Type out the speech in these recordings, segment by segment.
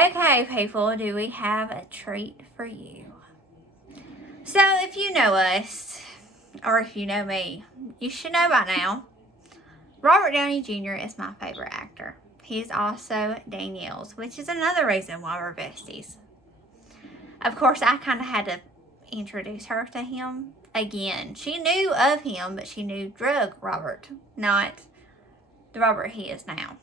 Okay, people, do we have a treat for you? So, if you know us, or if you know me, you should know by now, Robert Downey Jr. is my favorite actor. He's also Danielle's, which is another reason why we're besties. Of course, I kind of had to introduce her to him again. She knew of him, but she knew drug Robert, not the Robert he is now.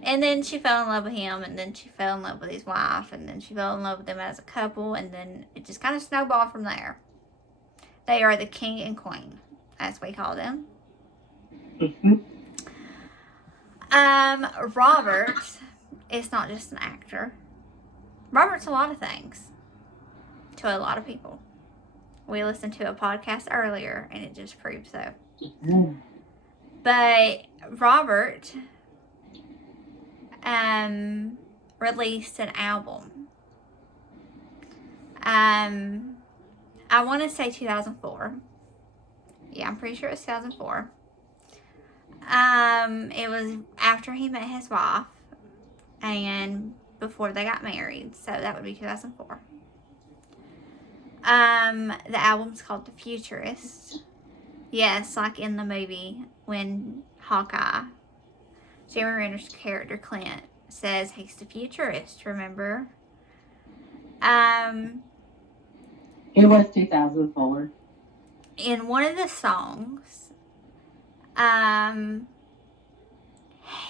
And then she fell in love with him, and then she fell in love with his wife, and then she fell in love with them as a couple, and then it just kind of snowballed from there. They are the king and queen, as we call them. Robert is not just an actor. Robert's a lot of things to a lot of people. We listened to a podcast earlier, and it just proved so. But Robert released an album. I want to say 2004. Yeah, I'm pretty sure it was 2004. It was after he met his wife and before they got married, so that would be 2004. The album's called The Futurist. Yes, like in the movie when Hawkeye, Jeremy Renner's character Clint, says he's the futurist, remember? It was 2004. In one of the songs,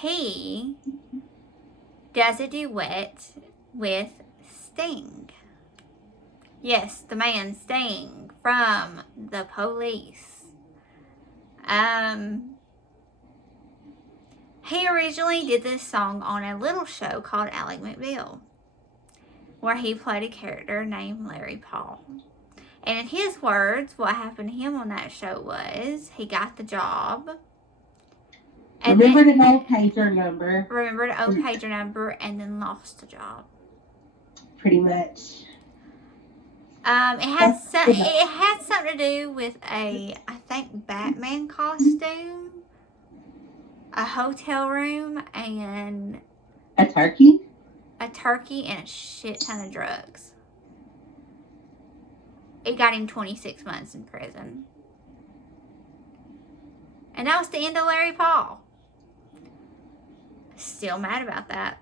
he does a duet with Sting. Yes, the man Sting from The Police. He originally did this song on a little show called Ally McBeal, where he played a character named Larry Paul. And in his words, what happened to him on that show was he got the job. And remembered an old pager number. And then lost the job. Pretty much. It had something to do with I think, Batman costume, a hotel room, and a turkey, and a shit ton of drugs. It got him 26 months in prison. And that was the end of Larry Paul. Still mad about that.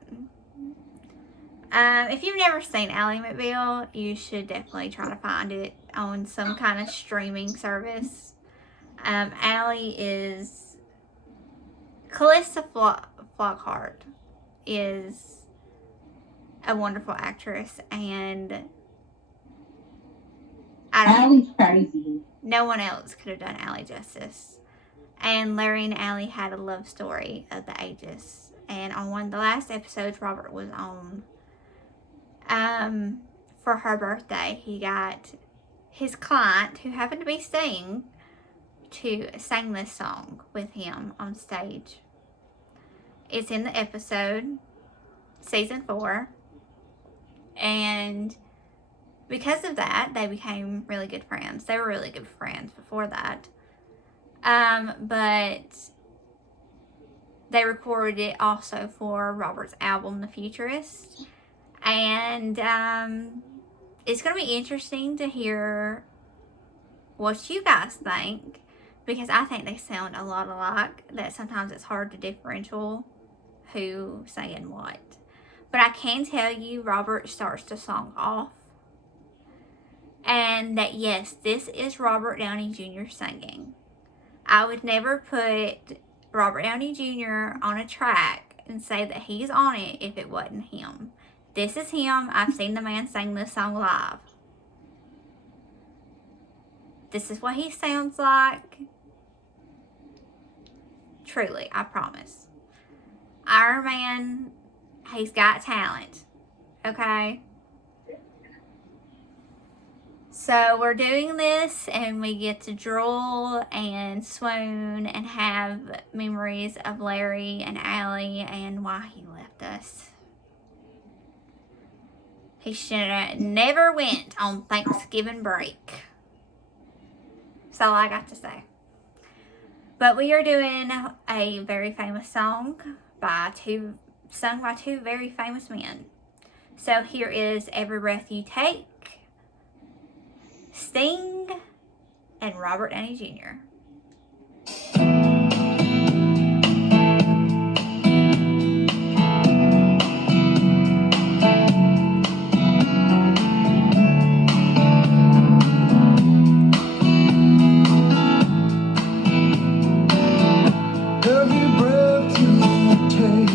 If you've never seen Ally McBeal, you should definitely try to find it on some kind of streaming service. Ally is... Calista Flockhart is a wonderful actress, and Ally's crazy. No one else could have done Ally justice. And Larry and Ally had a love story of the ages. And on one of the last episodes Robert was on, for her birthday, he got his client, who happened to be Sting, to sing this song with him on stage. It's in the episode, season 4. And because of that, they became really good friends. They were really good friends before that. But they recorded it also for Robert's album, The Futurist. And it's going to be interesting to hear what you guys think, because I think they sound a lot alike, that sometimes it's hard to differentiate who saying what. But I can tell you, Robert starts the song off, and that yes, this is Robert Downey Jr. singing. I would never put Robert Downey Jr. on a track and say that he's on it if it wasn't him. This is him. I've seen the man sing this song live. This is what he sounds like. Truly, I promise. Our man, he's got talent. Okay? So we're doing this, and we get to drool and swoon and have memories of Larry and Ally and why he left us. He should have never went on Thanksgiving break. That's all I got to say. But we are doing a very famous song sung by two very famous men. So here is Every Breath You Take, Sting, and Robert Downey Jr. Every breath you take,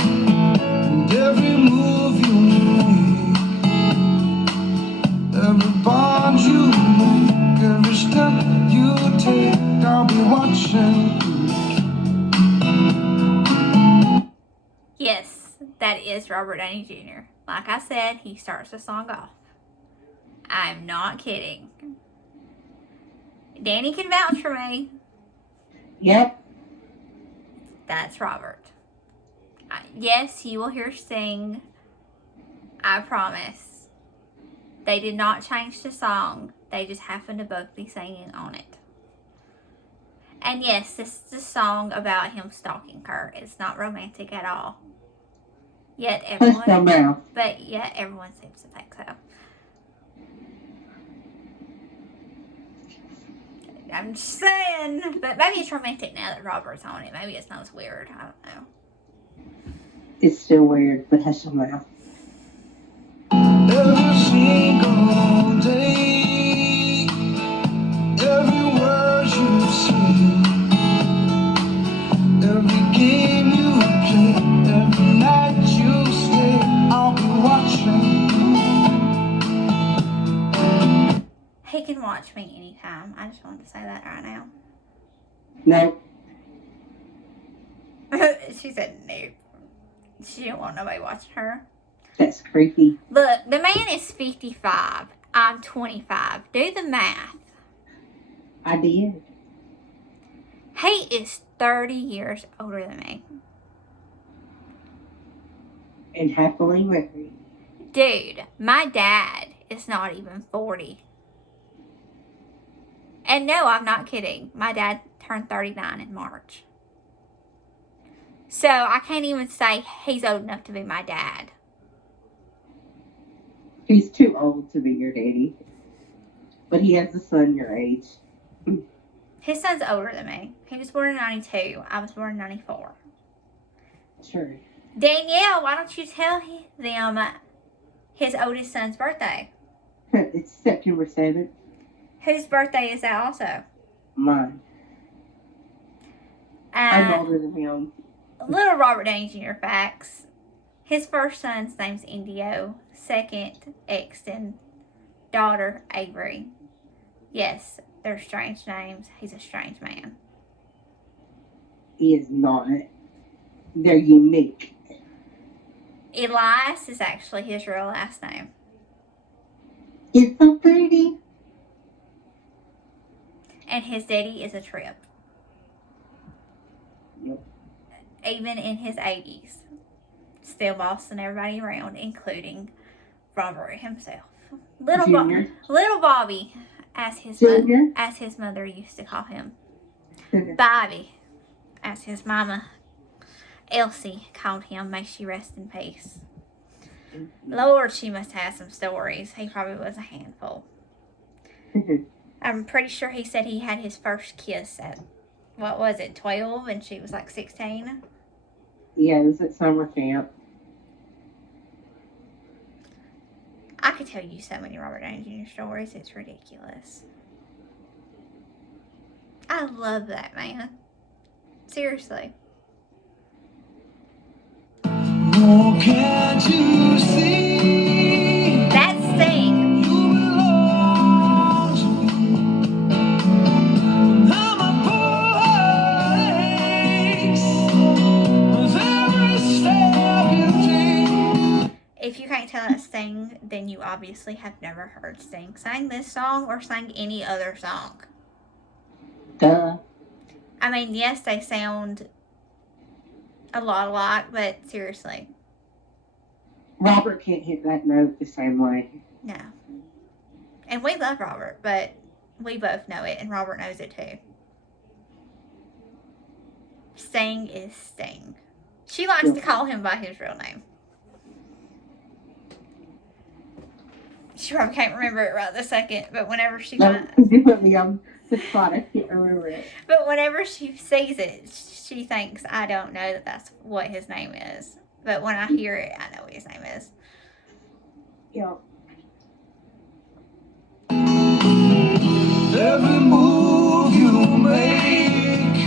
and every move you make, every bond you make, every step you take, I'll be watching. Yes, that is Robert Downey Jr. Like I said, he starts the song off. I'm not kidding. Danny can vouch for me. Yep. That's Robert. Yes, you will hear Sting. I promise. They did not change the song. They just happened to both be singing on it. And yes, this is a song about him stalking her. It's not romantic at all. Yet everyone seems to think so. I'm just saying. But maybe it's romantic now that Robert's on it. Maybe it's not as weird. I don't know. It's still weird, but hush your mouth. Every single day, every word you say, every game you play, every night you stay, I'll be watching. He can watch me anytime. I just wanted to say that right now. No. She said no. She didn't want nobody watching her. That's creepy. Look, the man is 55. I'm 25. Do the math. I did. He is 30 years older than me. And happily married. Dude, my dad is not even 40. And no, I'm not kidding. My dad turned 39 in March. So I can't even say he's old enough to be my dad. He's too old to be your daddy. But he has a son your age. His son's older than me. He was born in 92. I was born in 94. Sure. Danielle, why don't you tell them his oldest son's birthday? It's September 7th. Whose birthday is that also? Mine. I'm older than him. Little Robert Downey Jr. facts. His first son's name's Indio. Second, Exton. Daughter, Avery. Yes, they're strange names. He's a strange man. He is not. They're unique. Elias is actually his real last name. It's so pretty. And his daddy is a trip. Yep. Even in his 80s. Still bossing everybody around, including Robert himself. Little Bobby, as his mother used to call him. Bobby, as his mama, Elsie, called him. May she rest in peace. Lord, she must have some stories. He probably was a handful. I'm pretty sure he said he had his first kiss at, 12, and she was like 16? Yeah, it was at summer camp. I could tell you so many Robert Downey Jr. stories. It's ridiculous. I love that man. Seriously. Oh, can't you see? That's Sting. You belong to me. I'm a place with every step you take. If you can't tell that's Sting, then you obviously have never heard Sting sing this song or sing any other song. Duh. I mean, yes, they sound a lot alike, but seriously. Robert can't hit that note the same way. No. And we love Robert, but we both know it, and Robert knows it too. Sting is Sting. She likes to call him by his real name. She probably can't remember it right this second, but whenever she No, might, you put me on the spot. I can't remember it. but whenever she sees it, she thinks I don't know that that's what his name is. But when I hear it, I know what his name is. Yeah. Every move you make,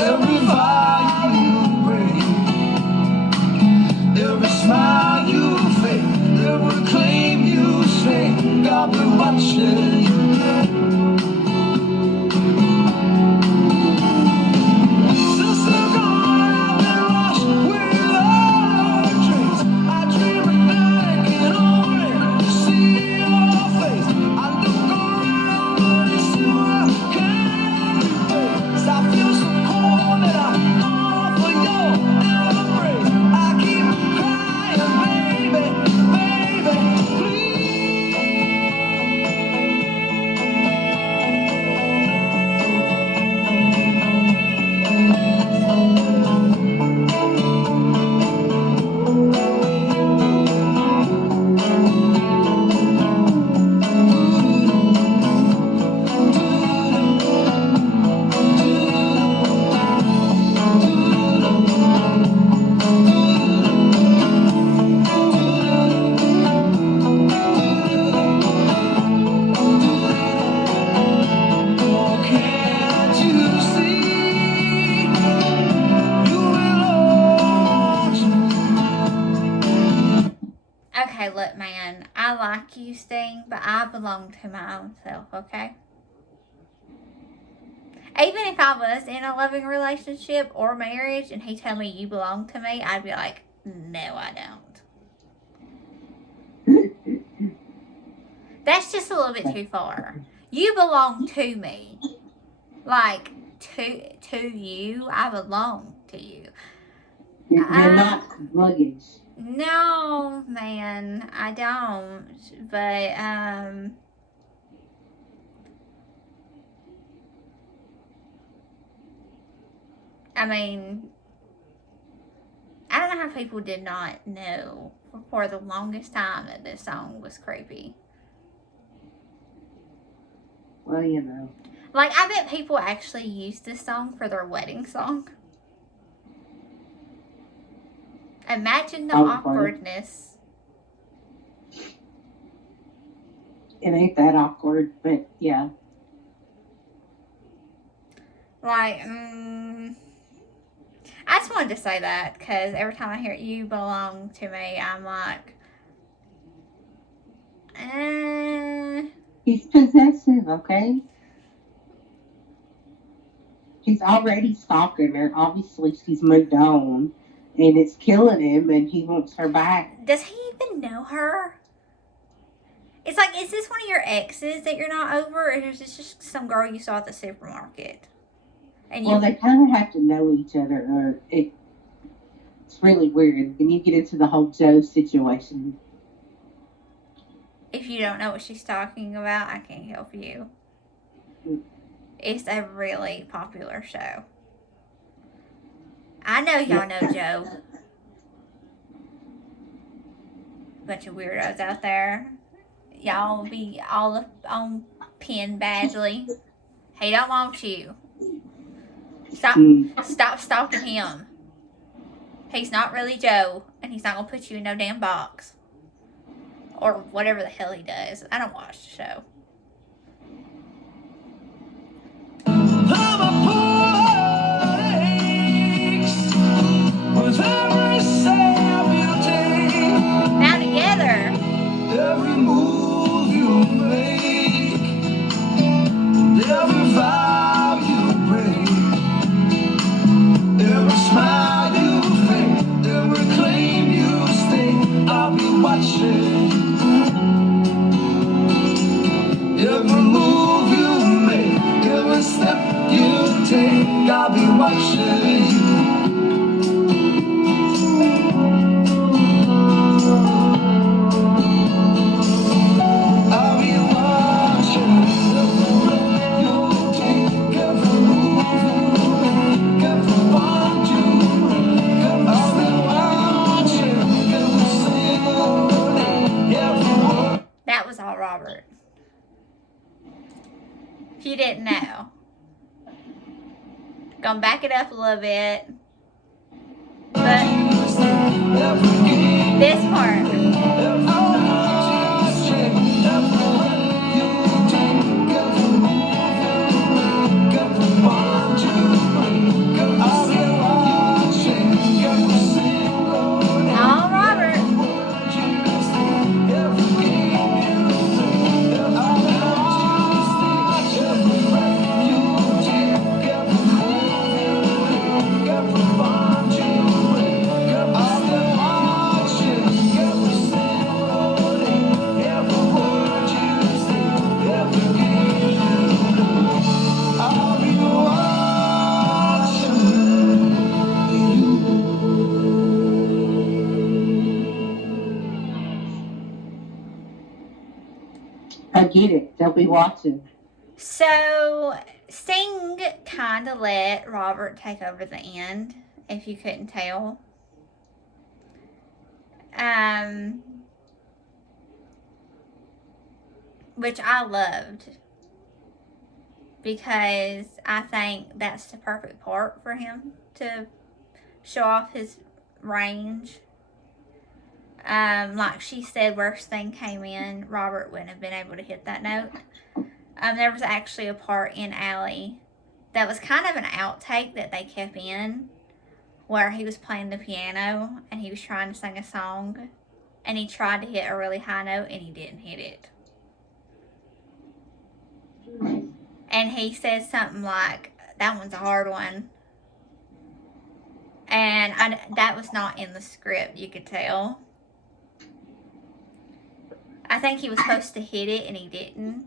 every vow you break, every smile you fake, every claim you stake, I'll be watching you. Since they're gone, I've been lost without a trace. I dream at night, can only see your face. I look around, but it's you I can't replace. I feel so cold that I long for your embrace. I keep crying, baby, baby, please. Oh, can't you see you belong to me? Okay, look, man, I like you, Sting, but I belong to my own self, okay? Even if I was in a loving relationship or marriage and he told me you belong to me, I'd be like, no, I don't. That's just a little bit too far. You belong to me. Like, to you, I belong to you. You're not luggage. No, man, I don't. But, I mean, I don't know how people did not know for the longest time that this song was creepy. Well, you know. Like, I bet people actually used this song for their wedding song. Imagine the awkwardness. It ain't that awkward, but yeah. Like, I just wanted to say that because every time I hear you belong to me, I'm like, He's possessive, okay? He's already stalking her. Obviously, she's moved on, and it's killing him, and he wants her back. Does he even know her? It's like, is this one of your exes that you're not over, or is this just some girl you saw at the supermarket? And Well, they kind of have to know each other, or it's really weird. When you get into the whole Joe situation. If you don't know what she's talking about, I can't help you. It's a really popular show. I know y'all know Joe. Bunch of weirdos out there. Y'all be all up on Penn Badgley. He don't want you. Stop stalking him. He's not really Joe, and he's not gonna put you in no damn box. Or whatever the hell he does. I don't watch the show. Now together. Every move you make, every vow you break, every smile you fake, every claim you stake, I'll be watching. didn't know. Gonna back it up a little bit. But this part. Oh, Robert. I get it. They'll be watching. So, Sting kind of let Robert take over the end, if you couldn't tell. Which I loved, because I think that's the perfect part for him to show off his range. Like she said, where Sting came in, Robert wouldn't have been able to hit that note. There was actually a part in Alley that was kind of an outtake that they kept in, where he was playing the piano and he was trying to sing a song, and he tried to hit a really high note and he didn't hit it. And he said something like, "That one's a hard one." And that was not in the script, you could tell. I think he was supposed to hit it and he didn't.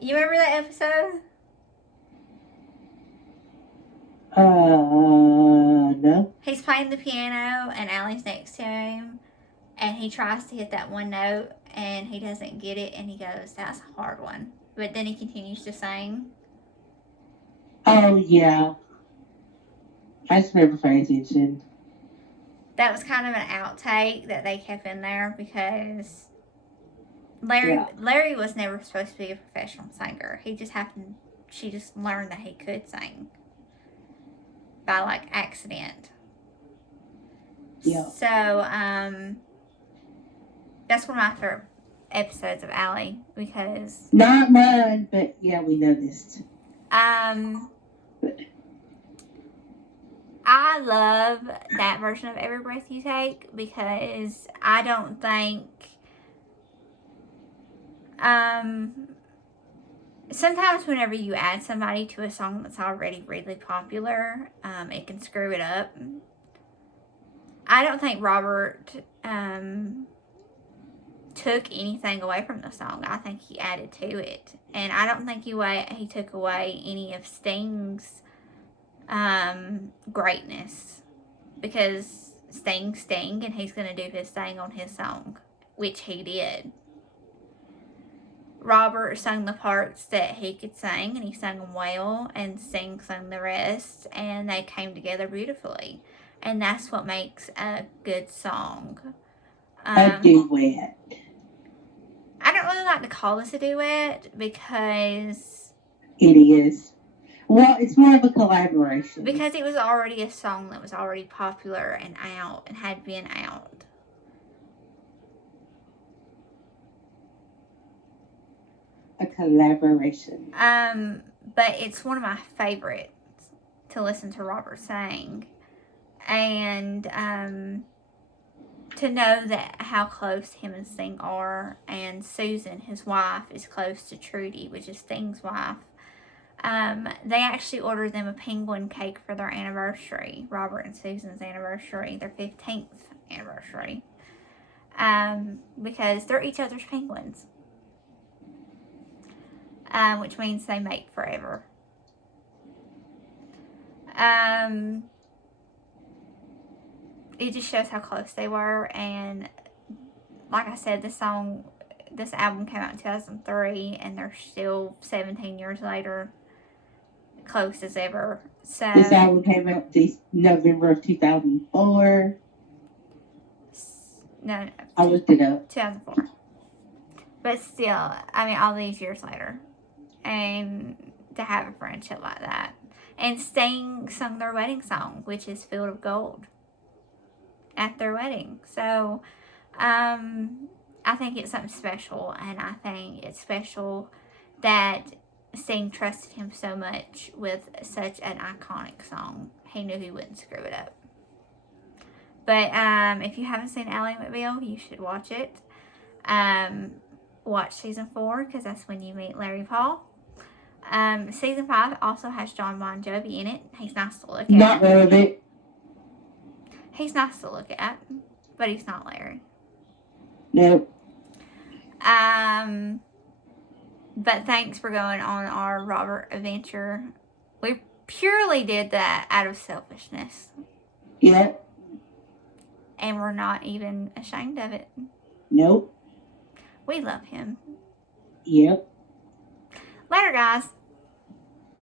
You remember that episode? No. He's playing the piano and Allie's next to him, and he tries to hit that one note and he doesn't get it, and he goes, "That's a hard one." But then he continues to sing. Oh, yeah. I just never paid attention. That was kind of an outtake that they kept in there, because Larry was never supposed to be a professional singer. She just learned that he could sing by like accident. Yeah. So, that's one of my favorite episodes of Allie, because Not mine, but yeah, we noticed. I love that version of Every Breath You Take, because I don't think sometimes whenever you add somebody to a song that's already really popular, it can screw it up. I don't think Robert took anything away from the song. I think he added to it, and I don't think he took away any of Sting's greatness, because Sting's Sting, and he's going to do his thing on his song, which he did. Robert sung the parts that he could sing, and he sung them well, and Sting sung the rest, and they came together beautifully. And that's what makes a good song. A duet. I don't really like to call this a duet, because It is. Well, it's more of a collaboration. Because it was already a song that was already popular and out, and had been out. A collaboration. But it's one of my favorites to listen to Robert sing. And to know that how close him and Sting are, and Susan, his wife, is close to Trudy, which is Sting's wife. They actually ordered them a penguin cake for their anniversary, Robert and Susan's anniversary, their 15th anniversary, because they're each other's penguins, which means they mate forever. It just shows how close they were, and like I said, this album came out in 2003, and they're still 17 years later close as ever. So this album came out November of 2004. No, I looked it up. 2004. But still, I mean, all these years later. and to have a friendship like that. And Sting sung their wedding song, which is Field of Gold, at their wedding. So, I think it's something special, and I think it's special that Sting trusted him so much with such an iconic song. He knew he wouldn't screw it up. But if you haven't seen Ally McBeal, you should watch it. Watch season 4, because that's when you meet Larry Paul. Season 5 also has John Bon Jovi in it. He's nice to look at. Not worth it. He's nice to look at, but he's not Larry. Nope. But thanks for going on our Robert adventure. We purely did that out of selfishness. Yep. And we're not even ashamed of it. Nope. We love him. Yep. Later, guys.